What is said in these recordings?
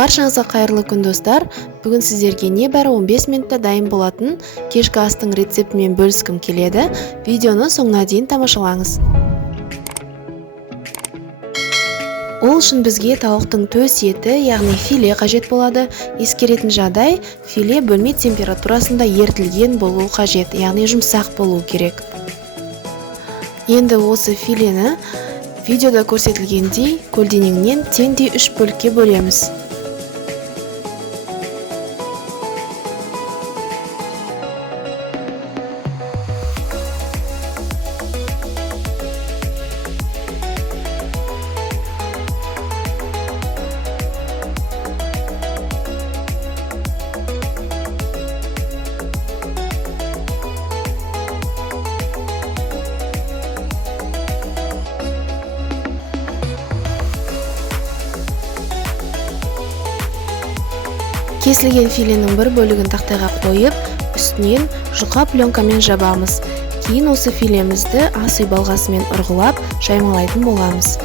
Баршаңызға қайырлы күн достар. Бүгін сіздерге небәрі 15 минутта дайын болатын кешкі астың рецептімен бөліскім келеді. Видеоны соңына дейін тамашалаңыз. Ол үшін бізге тауықтың төс еті, яғни филе қажет болады. Ескеретін жағдай, филе бөлме температурасында ерітілген болуы қажет, яғни жұмсақ болуы керек. Енді осы филені видеода көрсетілгендей көлденеңнен теңдей 3 бөлікке бөлеміз. Кесілген филенің бір бөлігін тақтайға қойып, үстінен жұқа пленкамен жабамыз. Кейін осы филемізді ас үй балғасымен ұрғылап, жаймалайтын боламыз.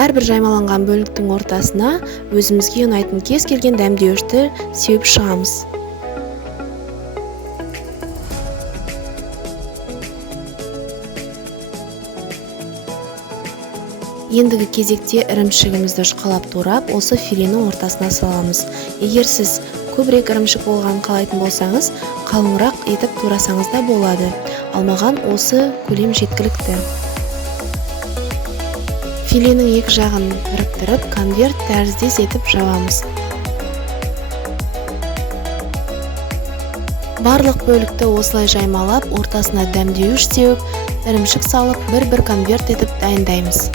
Әрбір жаймаланған бөліктің ортасына өзімізге ұнайтын кез келген дәмдеуішті сеуіп шығамыз. Ендігі кезекте ірімшігімізді жұқалап турап, осы филенің ортасына саламыз. Егер сіз көбірек ірімшік болғанын қалайтын болсаңыз, қалыңырақ етіп турасаңыз да болады. Ал маған осы көлем жеткілікті. Филенің екі жағын біріктіріп, конверт тәріздес етіп жабамыз. Барлық бөлікті осылай жаймалап, ортасына дәмдеуіш сеуіп, ірімшік салып, бір-бір конверт етіп дайындаймыз.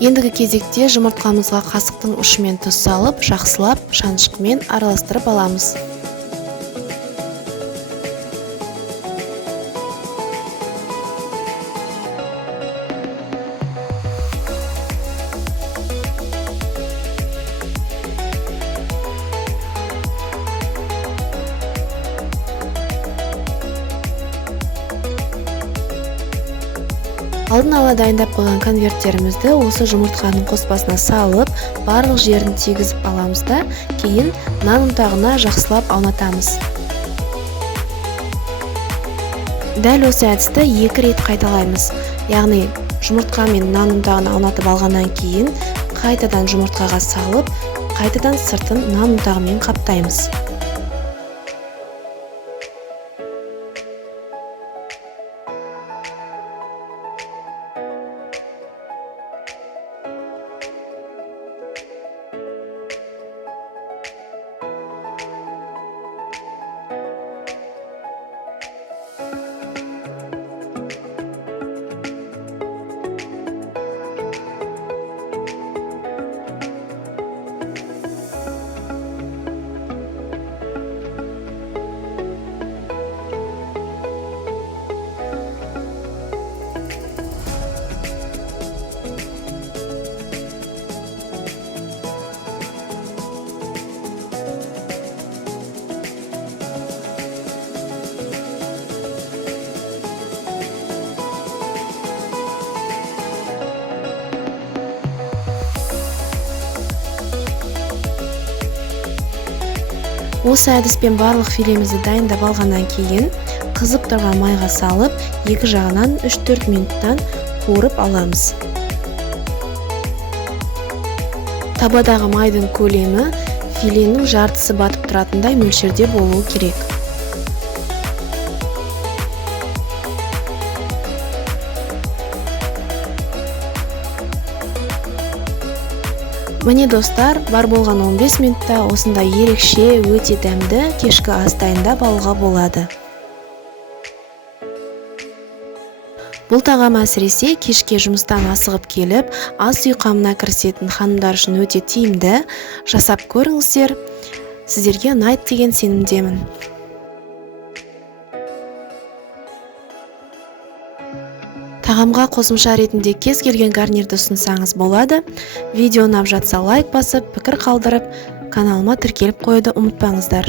Ендігі кезекте жұмыртқамызға қасықтың ұшымен тұз салып, жақсылап шанышқымен араластырып аламыз. Алдын ала дайындап қойған конверттерімізді осы жұмыртқаның қоспасына салып, барлық жерін тегізіп аламыз да, кейін нан ұнтағына жақсылап аунатамыз. Дәл осы әдісті 2 рет қайталаймыз. Яғни жұмыртқа мен нан ұнтағын аунатып алғаннан кейін, қайтадан жұмыртқаға салып, қайтадан сыртын нан ұнтағымен қаптаймыз. Осы әдіспен барлық филемізді дайындап алғаннан кейін қызып тұрған майға салып, екі жағынан 3-4 минуттан қуырып аламыз. Табадағы майдың көлемі филенің жартысы батып тұратындай мөлшерде болуы керек. Міне достар, бар болған 15 минутта осындай ерекше, өте дәмді кешкі ас дайындап алуға болады. Бұл тағам әсіресе кешке жұмыстан асығып келіп, ас үй қамына кірісетін ханымдар үшін өте тиімді. Жасап көріңіздер. Сіздерге ұнайды деген сенімдемін. Тағамға қосымша ретінде кез келген гарнирді ұсынсаңыз болады. Видео ұнап жатса лайк басып, пікір қалдырып, каналыма тіркеліп қоюды ұмытпаңыздар.